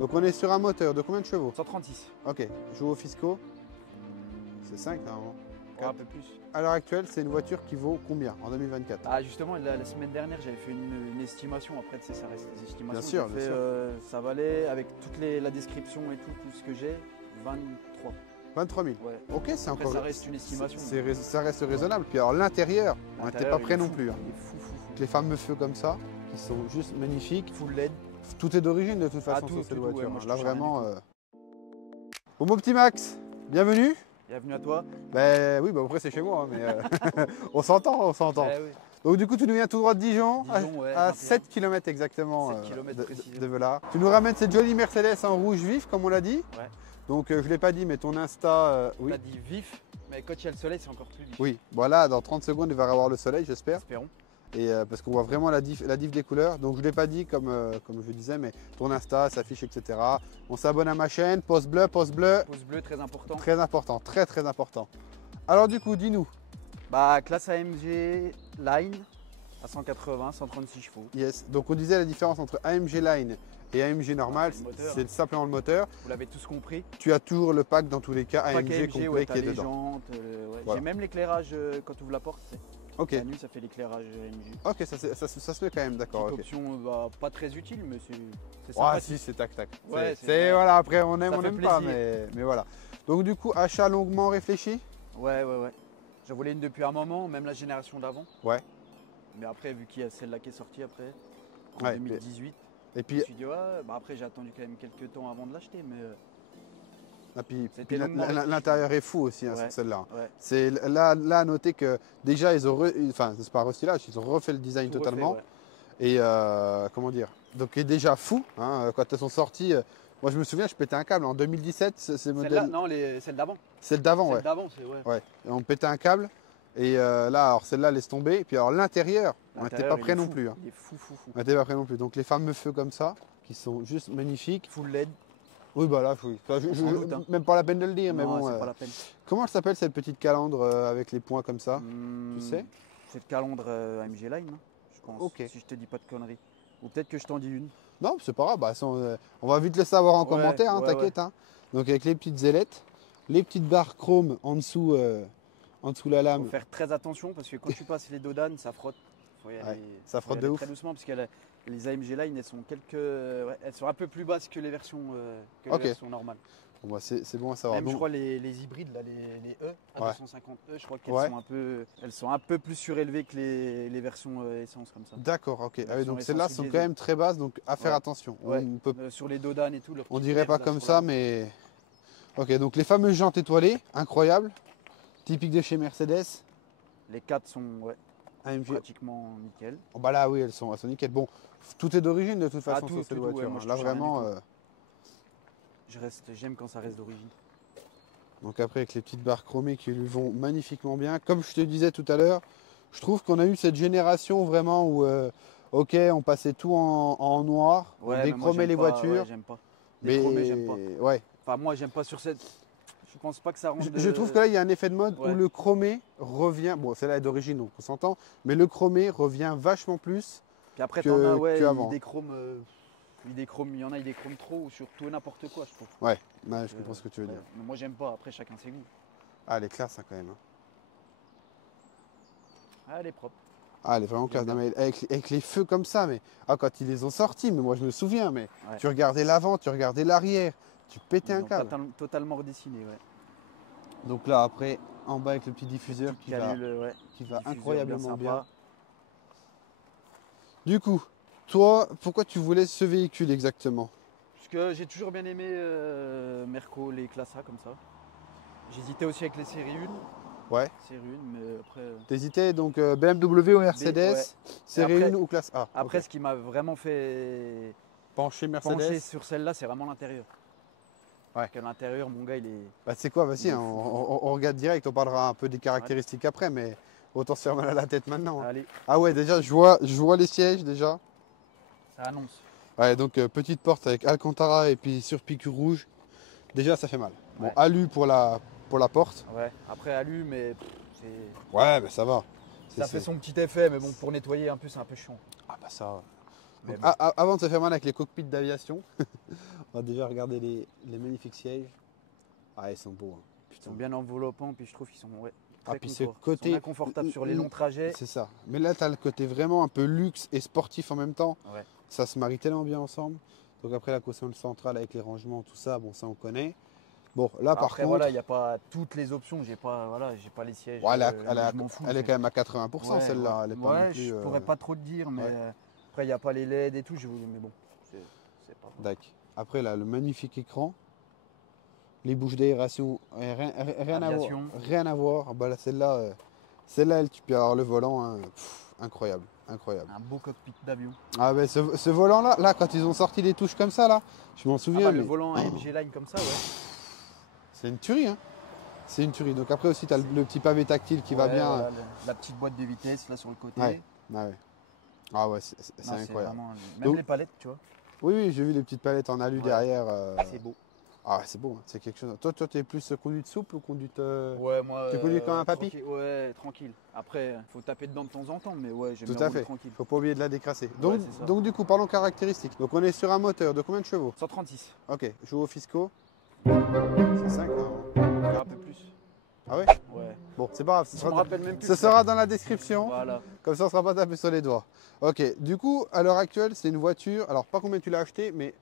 Donc on est sur un moteur de combien de chevaux? 136. Ok, chevaux fiscaux, c'est 5 normalement. Un peu plus. À l'heure actuelle, c'est une voiture qui vaut combien en 2024? Ah justement, la semaine dernière, j'avais fait une estimation. Après, tu sais, ça reste des estimations. Bien sûr, J'ai fait, ça valait, avec toute la description et tout ce que j'ai, 23. 23 000. Ouais. Ok, c'est Après, encore. ça reste une estimation. Ça reste raisonnable. Puis alors l'intérieur, on n'était pas prêt non plus. Hein. Il est fou. Les fameux feux comme ça, qui sont juste magnifiques. Full LED. Tout est d'origine de toute façon tout, sur cette tout, voiture. ouais, moi, je Là touche à rien vraiment. du Bon, mon petit Max, bienvenue. Bienvenue à toi. Ben oui, après c'est chez moi, hein, mais on s'entend, on s'entend. Eh oui. Donc du coup, tu nous viens tout droit de Dijon, Ouais, à 21. 7 km exactement 7 km précisément. de Velard. Tu nous ramènes cette jolie Mercedes en rouge vif, comme on l'a dit. Ouais. Donc je ne l'ai pas dit, mais ton Insta, oui. On a dit vif, mais quand il y a le soleil, c'est encore plus vif. Oui, voilà, dans 30 secondes, il va y avoir le soleil, j'espère. Espérons. Et parce qu'on voit vraiment la diff des couleurs. Donc je ne l'ai pas dit comme je disais, mais ton Insta s'affiche, etc. On s'abonne à ma chaîne, pouce bleu. Pouce bleu, très important. Très important, très important. Alors du coup, dis-nous. Bah, classe AMG Line à 180, 136 chevaux. Yes. Donc on disait la différence entre AMG Line et AMG normal, c'est simplement le moteur. Vous l'avez tous compris. Tu as toujours le pack dans tous les cas AMG complet ouais, qui est les dedans. jantes, ouais. Voilà. J'ai même l'éclairage quand tu ouvres la porte. Ok. La nuit, ça fait l'éclairage AMG. Ok, ça se fait quand même, d'accord. Petite Okay. option pas très utile, mais c'est Ah sympa. si, c'est tac. Ouais, c'est voilà, après on aime, ça on fait n'aime pas, plaisir. mais voilà. Donc du coup, achat longuement réfléchi. Ouais. J'en voulais une depuis un moment, même la génération d'avant. Ouais. Mais après, vu qu'il y a celle-là qui est sortie après, en Ouais, 2018, et puis, je me suis dit, ouais, bah après j'ai attendu quand même quelques temps avant de l'acheter, mais puis l'intérieur est fou aussi hein, ouais, sur celle-là. ouais. C'est là à noter que déjà ils ont, enfin c'est pas un restylage, ils ont refait le design Tout totalement. refait, ouais. Et comment dire, donc il est déjà fou hein, quand elles sont sorties. Moi je me souviens, je pétais un câble en 2017. Ces modèles. Non, celle d'avant. Celle d'avant, ouais. Celle d'avant, c'est ouais. Ouais. Et on pétait un câble. Et là, alors celle-là laisse tomber. Et puis alors l'intérieur, on n'était pas prêt non plus. Hein. Il est fou. On n'était pas prêt non plus. Donc les fameux feux comme ça, qui sont juste magnifiques. Full LED. Oui, bah là, oui. Hein. Même pas la peine de le dire, Non, mais bon. c'est pas la peine. Comment elle s'appelle cette petite calandre avec les points comme ça? Tu sais? Cette calandre AMG Line, hein, je pense. Ok. Si je te dis pas de conneries. Ou peut-être que je t'en dis une. Non, c'est pas grave. Bah, on va vite le savoir en commentaire, hein, t'inquiète. Hein. Donc avec les petites ailettes, les petites barres chrome en dessous la lame. Il faut faire très attention parce que quand tu passes les dodanes, ça frotte. Faut y aller, ça frotte de ouf. Très doucement parce que les AMG Line, elles sont un peu plus basses que les versions, les versions normales. Bon, bah, c'est bon à savoir. Même donc, je crois les hybrides, là, les E, à 250E, je crois qu'elles sont un peu plus surélevées que les versions essence comme ça. D'accord, ok. Ah oui, donc celles-là sont quand même très basses, donc à faire attention. Ouais. On peut... sur les dodanes et tout. On dirait pas comme ça, mais... Ok, donc les fameuses jantes étoilées, incroyables, typiques de chez Mercedes. Les 4 sont AMG. pratiquement nickel. Oh, bah là, oui, elles sont nickel. Bon, tout est d'origine de toute façon sur cette tout, voiture. moi, Là, vraiment... J'aime quand ça reste d'origine. Donc après, avec les petites barres chromées qui lui vont magnifiquement bien. Comme je te disais tout à l'heure, je trouve qu'on a eu cette génération vraiment où, ok, on passait tout en noir, on déchromait les voitures. Ouais, j'aime pas. Déchromé, j'aime pas. Ouais. Enfin, moi, j'aime pas sur cette... Je pense pas que ça rende... Je trouve que là, il y a un effet de mode où le chromé revient... Bon, celle-là est d'origine, donc on s'entend. Mais le chromé revient vachement plus. Puis après, t'en as, qu'avant. il y en a, il déchrome trop ou sur tout et n'importe quoi, je trouve. Ouais, je comprends ce que tu veux dire. Mais moi, j'aime pas. Après, chacun ses goûts. Ah, elle est classe, hein, quand même. Hein. Ah, elle est propre. Ah, elle est vraiment classe. Non, mais avec les feux comme ça, mais quand ils les ont sortis, mais moi, je me souviens, mais tu regardais l'avant, tu regardais l'arrière, tu pétais un câble. Totalement redessiné, ouais. Donc là, après, en bas avec le petit diffuseur qui va diffuseur incroyablement bien. sympa. Du coup, toi, pourquoi tu voulais ce véhicule exactement? Parce que j'ai toujours bien aimé Merco, les classes A comme ça. J'hésitais aussi avec les séries 1. Ouais. Série 1, mais après... T'hésitais donc BMW ou Mercedes, série 1 ou classe A? Après, ce qui m'a vraiment fait pencher Mercedes sur celle-là, c'est vraiment l'intérieur. Ouais. Parce que l'intérieur, mon gars, il est... Bah c'est quoi, vas-y, hein, on regarde direct, on parlera un peu des caractéristiques après, mais autant se faire mal à la tête maintenant. Hein. Allez. Ah ouais, déjà, je vois les sièges déjà. Ça annonce. Ouais, donc petite porte avec Alcantara et puis sur piqûre rouge. Déjà, ça fait mal. Bon, Ouais. alu pour la porte. Ouais, après alu, mais c'est... Ouais, mais ça va. Ça fait son petit effet, mais bon, pour nettoyer un peu, c'est un peu chiant. Ah bah ça... Mais Donc, bon. avant de se faire mal avec les cockpits d'aviation, On va déjà regarder les magnifiques sièges. Ah, ils sont beaux. Hein. Ils sont bien enveloppants, puis je trouve qu'ils sont puis ils ce sont côté bien confortables sur les longs trajets. C'est ça. Mais là, tu as le côté vraiment un peu luxe et sportif en même temps. Ouais. Ça se marie tellement bien ensemble. Donc après, la console centrale avec les rangements, tout ça, bon, ça on connaît. Bon, là par après, contre. Voilà, il n'y a pas toutes les options. J'ai pas les sièges. Ouais, je m'en fous. Elle est quand même à 80% celle-là. Elle est pas non plus, je pourrais pas trop te dire, mais après, il n'y a pas les LED et tout. Mais bon, c'est pas bon. D'accord. Après, là, le magnifique écran. Les bouches d'aération, rien à voir. Rien à voir. Bah, là, celle-là, tu peux avoir le volant. Hein. Incroyable. Incroyable. Un beau cockpit d'avion. Ah ben ce volant-là, là, quand ils ont sorti les touches comme ça, là, je m'en souviens. Ah bah, le volant MG Line comme ça, ouais. C'est une tuerie, hein. C'est une tuerie. Donc après aussi, tu as le petit pavé tactile qui va bien. Voilà, la petite boîte de vitesse là sur le côté. Ouais. Ah ouais, c'est incroyable. Vraiment, même les palettes, tu vois. Oui, j'ai vu les petites palettes en alu derrière. C'est beau. Ah, c'est beau, hein. C'est quelque chose. Toi, tu es plus conduite souple ou conduite. Ouais, moi. Tu conduis comme un papy? Ouais, tranquille. Après, faut taper dedans de temps en temps, mais ouais, j'aime bien rouler tranquille. Faut pas oublier de la décrasser. Donc du coup, parlons caractéristiques. Donc on est sur un moteur de combien de chevaux? 136. Ok, chevaux fiscaux. 105, un peu plus. Ah ouais? Ouais. Bon, c'est pas grave. Je me rappelle même plus. Ce sera dans la description. Voilà. Comme ça, on ne sera pas tapé sur les doigts. Ok, du coup, à l'heure actuelle, c'est une voiture. Alors, pas combien tu l'as acheté, mais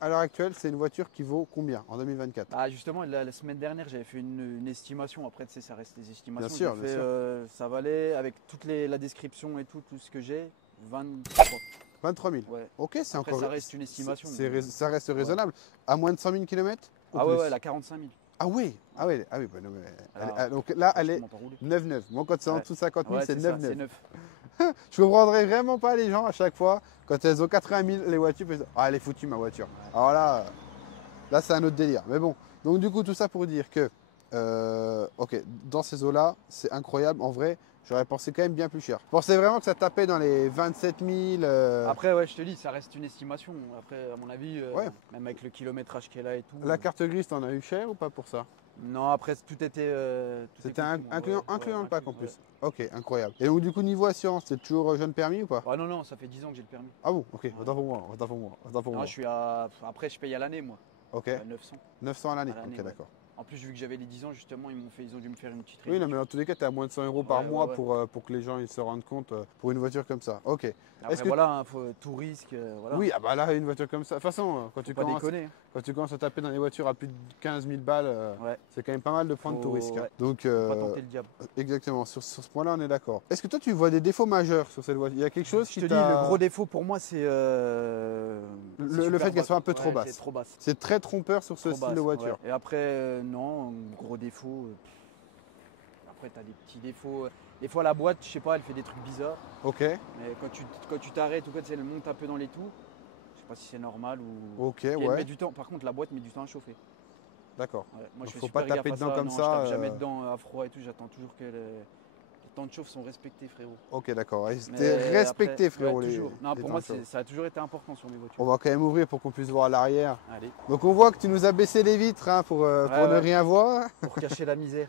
à l'heure actuelle, c'est une voiture qui vaut combien en 2024? Ah, justement, la semaine dernière, j'avais fait une estimation. Après, tu sais, ça reste des estimations. Bien sûr, bien sûr. Ça valait, avec toute la description et tout ce que j'ai, 23. 23 000. Ouais. Ok, c'est Après, encore. ça reste une estimation. Ça reste raisonnable. À moins de 100 000 km? Ah ouais, la 45 000. Ah oui, bah non, mais donc là, elle est 9,9. Moi, quand c'est en dessous de 50 000, c'est 9,9. Je comprendrais vraiment pas les gens à chaque fois, quand elles ont 80 000, les voitures, ah, elle est foutue ma voiture. Alors là c'est un autre délire. Mais bon, donc du coup, tout ça pour dire que, ok, dans ces eaux-là, c'est incroyable. En vrai, j'aurais pensé quand même bien plus cher. Je pensais vraiment que ça tapait dans les 27 000. Après, ouais, je te dis, ça reste une estimation. Après, à mon avis, même avec le kilométrage qu'elle a et tout. La carte grise, t'en as eu cher ou pas pour ça? Non, après, tout était. C'était incluant le pack en plus. Ok, incroyable. Et donc, du coup, niveau assurance, c'est toujours jeune permis ou pas? Ah non, ça fait 10 ans que j'ai le permis. Ah bon, ok, autant pour moi. Non, je suis après, je paye à l'année, moi. Ok. 900. 900 à l'année, ok, d'accord. En plus, vu que j'avais les 10 ans, justement, ils ont dû me faire une petite réduction. Oui, non, mais dans tous les cas, tu as moins de 100 € par mois pour que les gens ils se rendent compte pour une voiture comme ça. Ok. Après, voilà, tout risque. Voilà. Oui, ah bah là, une voiture comme ça. De toute façon, quand tu commences à taper dans les voitures à plus de 15 000 balles, c'est quand même pas mal de prendre tout risque. Hein. Donc, pas tenter le diable. Exactement, sur ce point-là, on est d'accord. Est-ce que toi, tu vois des défauts majeurs sur cette voiture? Il y a quelque chose qui Je te dis, le gros défaut pour moi, c'est le fait qu'elle soit un peu trop basse. C'est trop basse. C'est très trompeur sur ce style de voiture. Et après, non, gros défaut. Après, tu as des petits défauts. Des fois, la boîte, je sais pas, elle fait des trucs bizarres. Ok. Mais quand tu t'arrêtes, elle monte un peu dans les tours. Je sais pas si c'est normal ou. Ok, elle met du temps. Par contre, la boîte met du temps à chauffer. D'accord. Ouais, moi, je fais faut super pas taper gaffe dedans à ça. comme non, ça. Je tape jamais dedans à froid et tout. J'attends toujours que les temps de chauffe sont respectés, frérot. Ok, d'accord. C'était respecté, frérot. Ouais, toujours. Non, pour moi, ça a toujours été important sur mes voitures. On va quand même ouvrir pour qu'on puisse voir à l'arrière. Allez. Donc on voit que tu nous as baissé les vitres hein, pour ne rien voir. Pour cacher la misère.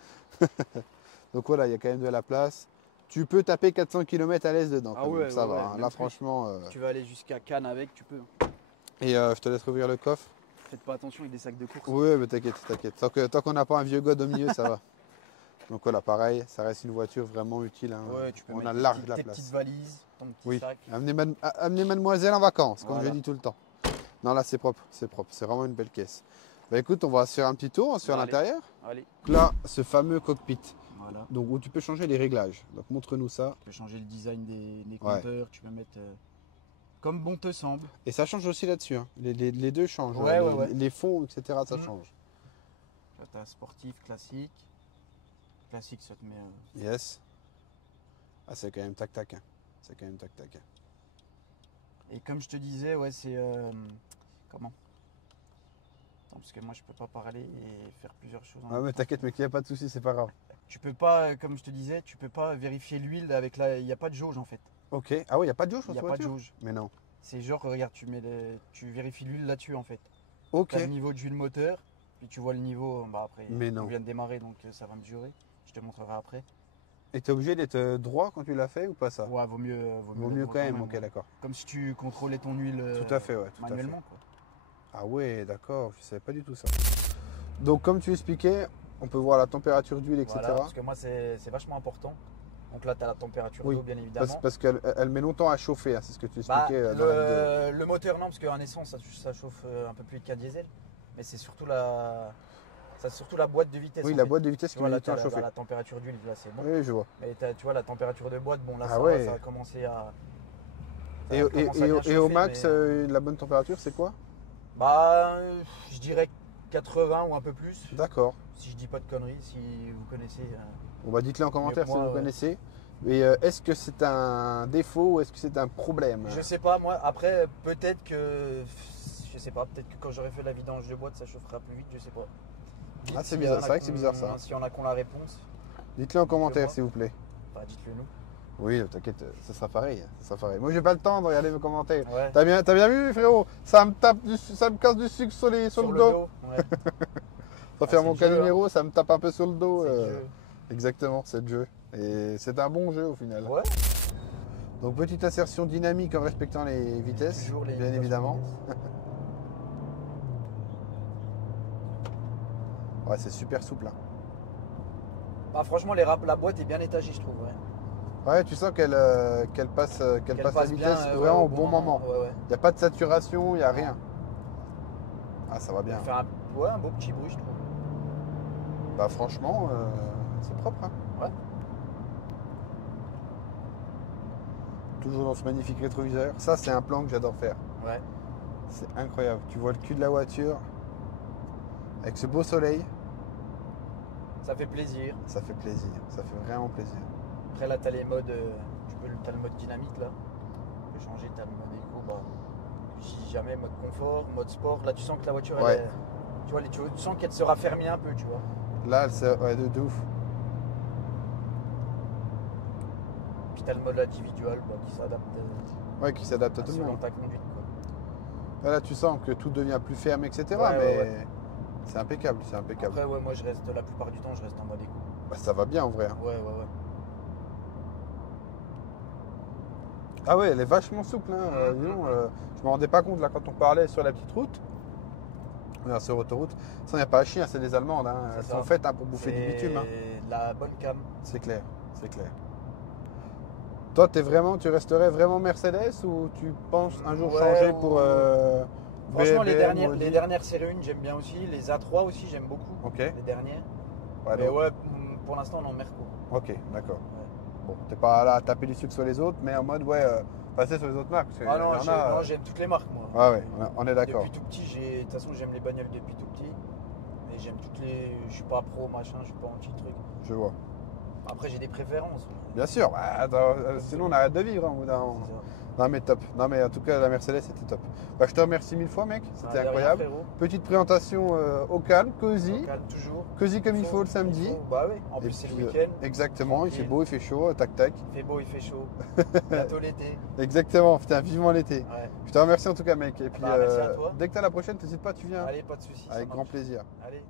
Donc voilà, il y a quand même de la place. Tu peux taper 400 km à l'aise dedans. Ah ouais, ça va. Hein. Là, franchement. Tu vas aller jusqu'à Cannes avec, tu peux. Et je te laisse ouvrir le coffre. Faites pas attention avec des sacs de course. Oui, mais t'inquiète. Tant qu'on n'a pas un vieux god au milieu, ça va. Donc voilà, pareil, ça reste une voiture vraiment utile. Hein. Ouais, tu peux on mettre a large la tes place. petites valises, ton petit sac. Amenez mademoiselle en vacances, comme je dis tout le temps. Non, là, c'est propre. C'est vraiment une belle caisse. Bah écoute, on va se faire un petit tour sur l'intérieur. Allez. Donc là, ce fameux cockpit. Voilà. Donc où tu peux changer les réglages. Donc montre-nous ça. Tu peux changer le design des compteurs, tu peux mettre comme bon te semble. Et ça change aussi là-dessus. Hein. Les deux changent. Les fonds, etc. Ça change. Là, tu as sportif, classique. Classique, ça te met. Yes. Ah, c'est quand même tac-tac. Hein. C'est quand même tac-tac. Et comme je te disais, c'est. Comment? Attends, parce que moi, je peux pas parler et faire plusieurs choses. Ah, mais t'inquiète, mec, il n'y a pas de souci, c'est pas grave. Tu peux pas, comme je te disais, tu peux pas vérifier l'huile avec la. Il n'y a pas de jauge en fait. Ok. Ah oui, il n'y a pas de jauge sur cette voiture? Il n'y a pas de jauge. Mais non. C'est genre, regarde, tu vérifies l'huile là-dessus en fait. Ok. T'as le niveau d'huile moteur, puis tu vois le niveau. Bah après, mais non. On vient de démarrer donc ça va mesurer. Je te montrerai après. Et tu es obligé d'être droit quand tu l'as fait ou pas ça? Ouais, vaut mieux quand même, ok, d'accord. Comme si tu contrôlais ton huile tout à fait, ouais, manuellement. Quoi. Ah ouais, d'accord, je savais pas du tout ça. Donc comme tu expliquais, on peut voir la température d'huile, etc. Voilà, parce que moi, c'est vachement important. Donc là, tu as la température d'eau, bien évidemment. Parce qu'elle met longtemps à chauffer, hein, c'est ce que tu Bah, expliquais dans la vidéo. le moteur, non, parce qu'en essence, ça chauffe un peu plus vite qu'un diesel. Mais c'est surtout la boîte de vitesse. Oui, en la fait. boîte de vitesse Tu qui vois, met là, du temps à chauffer. la température d'huile, là, c'est bon. Oui, je vois. Mais tu vois, la température de boîte, bon, là, Ah ça, ouais. ça a commencé à. Et au max, la bonne température, c'est quoi? Bah, je dirais 80 ou un peu plus. D'accord. Si je dis pas de conneries, si vous connaissez. On va dites-le en commentaire mieux que moi, si vous ouais. connaissez. Et est-ce que c'est un défaut ou est-ce que c'est un problème? Je sais pas, moi, après, peut-être que. Je sais pas, peut-être que quand j'aurai fait la vidange de boîte, ça chauffera plus vite, je sais pas. Ah, c'est bizarre, c'est vrai que c'est bizarre ça. Si on a qu'on la réponse, Dites-le en commentaire moi. s'il vous plaît. bah, dites-le nous. Oui, t'inquiète, ça sera pareil. Ça sera pareil. Moi, j'ai pas le temps de regarder mes commentaires. Ouais. T'as bien vu, frérot? Ça me casse du sucre sur le dos. Ouais. Pour faire c'est mon le jeu, Calimero, ça me tape un peu sur le dos. C'est le jeu. Exactement, c'est le jeu. Et c'est un bon jeu au final. Ouais. Donc, petite insertion dynamique en respectant les vitesses, Toujours les bien limitations évidemment. de vitesse. Ouais, c'est super souple. Hein. Bah, franchement, la boîte est bien étagée, je trouve. Ouais. Ouais, tu sens qu'elle passe la passe vitesse bien, vraiment ouais, au bon moment. Ouais. Il n'y a pas de saturation, il n'y a rien. Ah, ça va bien. Elle fait un beau petit bruit, je trouve. Bah franchement, c'est propre. Hein. Ouais. Toujours dans ce magnifique rétroviseur. Ça, c'est un plan que j'adore faire. Ouais. C'est incroyable. Tu vois le cul de la voiture avec ce beau soleil. Ça fait plaisir. Ça fait plaisir. Ça fait vraiment plaisir. Après, là, tu as les modes. T'as le mode dynamique, là. Tu peux changer, tu as le mode éco. Bah, si jamais, mode confort, mode sport. Là, tu sens que la voiture, Ouais. elle est, tu vois, tu sens qu'elle se raffermit un peu, tu vois. Là, c'est ouais, de ouf. Puis tu as le mode individual bah, qui s'adapte Ouais, qui s'adapte à tout le selon monde. ta conduite, quoi. Là, tu sens que tout devient plus ferme, etc. Ouais, mais ouais. c'est impeccable, c'est impeccable. Après, ouais, moi, la plupart du temps, je reste en mode éco. Bah, ça va bien en vrai. Hein. Ouais. Ah ouais, elle est vachement souple. Hein. Disons, je me rendais pas compte là quand on parlait sur la petite route. Sur l'autoroute. Ça, il n'y a pas à chier, hein, c'est des Allemandes. Hein. C'est Elles ça. sont faites hein, pour bouffer du bitume. Hein. C'est la bonne cam. C'est clair, c'est clair. Toi, tu resterais vraiment Mercedes ou tu penses un jour Ouais, changer pour Franchement, BM, les dernières séries 1, j'aime bien aussi. Les A3 aussi, j'aime beaucoup. Ok. Les dernières. Ouais, Mais donc- ouais, pour l'instant, non, Merco. Ok, d'accord. Ouais. Bon, t'es pas là à taper du sucre sur les autres, mais en mode, ouais, passer sur les autres marques. Parce que Ah non, il y en a, j'aime toutes les marques, moi. Ah ouais, on est d'accord. Depuis tout petit, de toute façon, j'aime les bagnoles depuis tout petit. Mais j'aime toutes les. Je suis pas pro, machin, je suis pas anti-truc. Je vois. Après, j'ai des préférences. Bien sûr, bah, attends, sinon on arrête de vivre. Hein, au bout d'un moment. C'est ça. Non mais top. Non mais en tout cas la Mercedes c'était top. Bah, je te remercie mille fois mec, c'était Ah, de rien, incroyable. frérot. Petite présentation au calme, cosy. Calme, toujours. Cosy comme il faut le samedi. Bah oui, en Et plus, c'est le puis, week-end. exactement, il fait Tranquille. beau, il fait chaud, tac tac. Il fait beau, il fait chaud. Bientôt l'été. Exactement, putain, vivement l'été. Ouais. Je te remercie en tout cas mec. Et puis Bah, merci à toi. dès que t'as la prochaine, t'hésites pas, tu viens. Allez, pas de soucis. ça Avec grand marche. plaisir. Allez.